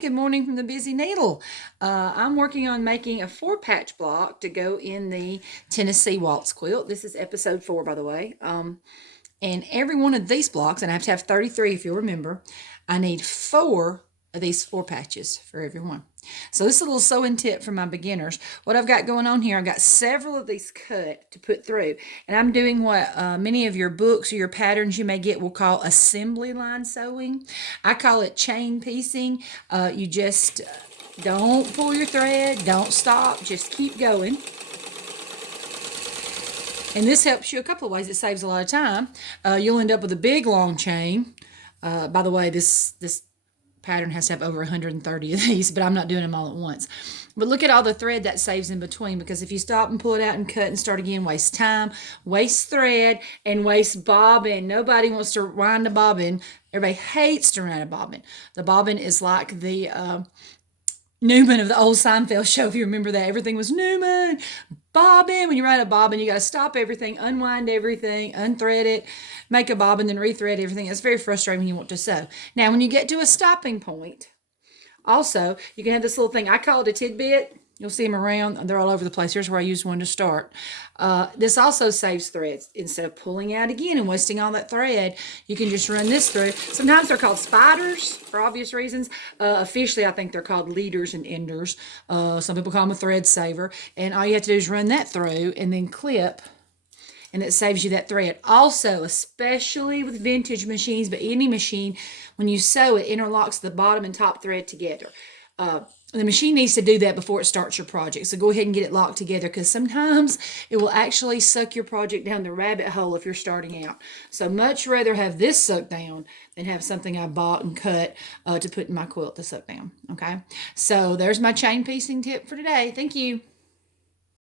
Good morning from the busy needle. I'm working on making a 4-patch block to go in the Tennessee Waltz quilt. This is episode 4, by the way. And every one of these blocks, and I have to have 33 if you'll remember, I need 4 of these 4 patches for every one. So this is a little sewing tip for my beginners. What I've got going on here, I've got several of these cut to put through. And I'm doing what many of your books or your patterns you may get will call assembly line sewing. I call it chain piecing. You just don't pull your thread, don't stop, just keep going. And this helps you a couple of ways. It saves a lot of time. You'll end up with a big long chain. By the way, this pattern has to have over 130 of these, but I'm not doing them all at once. But look at all the thread that saves in between, because if you stop and pull it out and cut and start again, waste time, waste thread, and waste bobbin. Nobody wants to wind a bobbin. Everybody hates to wind a bobbin. The bobbin is like the Newman of the old Seinfeld show, if you remember that. Everything was Newman, bobbin. When you write a bobbin, you got to stop everything, unwind everything, unthread it, make a bobbin, then rethread everything. It's very frustrating when you want to sew. Now, when you get to a stopping point, also, you can have this little thing. I call it a tidbit. You'll see them around. They're all over the place. Here's where I used one to start. This also saves threads. Instead of pulling out again and wasting all that thread, you can just run this through. Sometimes they're called spiders for obvious reasons. Officially, I think they're called leaders and enders. Some people call them a thread saver. And all you have to do is run that through and then clip, and it saves you that thread. Also, especially with vintage machines, but any machine, when you sew, it interlocks the bottom and top thread together. The machine needs to do that before it starts your project. So go ahead and get it locked together, because sometimes it will actually suck your project down the rabbit hole if you're starting out. So much rather have this sucked down than have something I bought and cut to put in my quilt to suck down. Okay, so there's my chain piecing tip for today. Thank you.